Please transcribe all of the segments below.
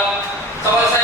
Então, então para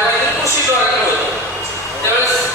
তারা একুশে dollar করতো